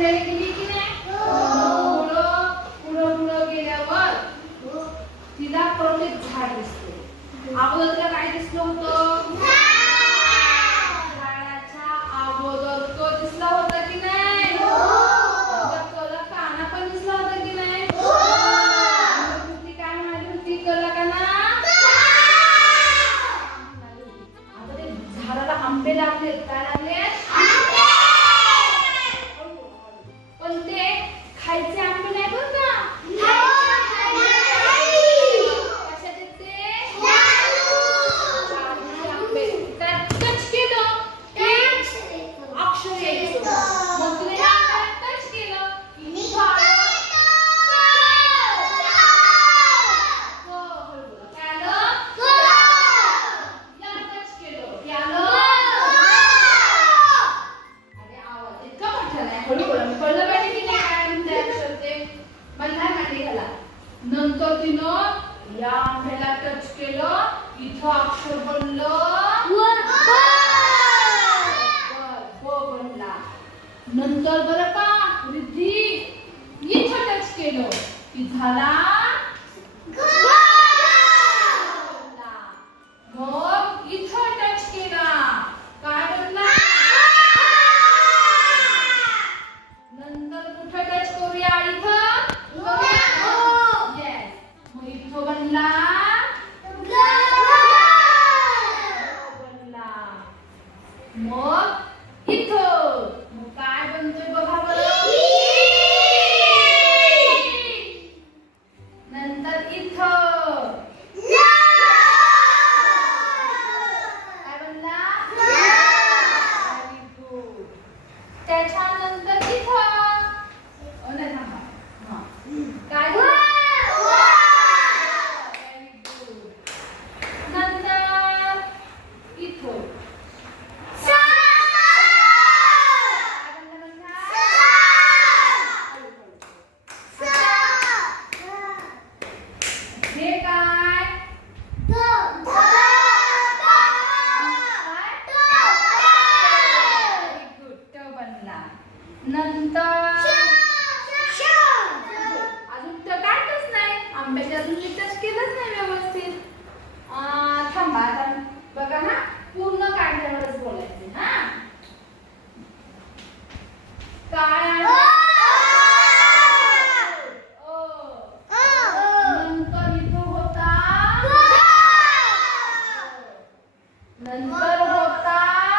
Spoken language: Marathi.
आपल्याला केली की नाही गेल्यावर तिला परत झाड दिसते. अगोदर तिला काय दिसलं होतं? झाडाच्या अगोदर तो दिसला होता की नाही? कला काना पण दिसला होता की नाही? ती काय म्हणाली होती? कला काना? आता ते झाडाला आंबे लागले काय लागले? खायचे आंबे नाही बरं का? कशाचे ते खायचे आंबे त्यात अक्षर यायचं नंतर तिनं या आंब्याला टच केलं इथं अक्षर बनलं बर ब बनला नंतर बरं का रिद्धी इथं टच केलं की झाला मग इथं. मग काय बनतोय बघा बरं. नंतर इथं. काय बनला? Very good. त्याच्यानंतर इथं अ, नाही थांबा हा. काय Very good. नंतर इथं काय बनलं म्हणता? हळू, हळू. हे काय? बनला. नंतर? अजून तर काढलंच नाही. आंब्याचे अजून टच केलंच नाही व्यवस्थित. quero votar.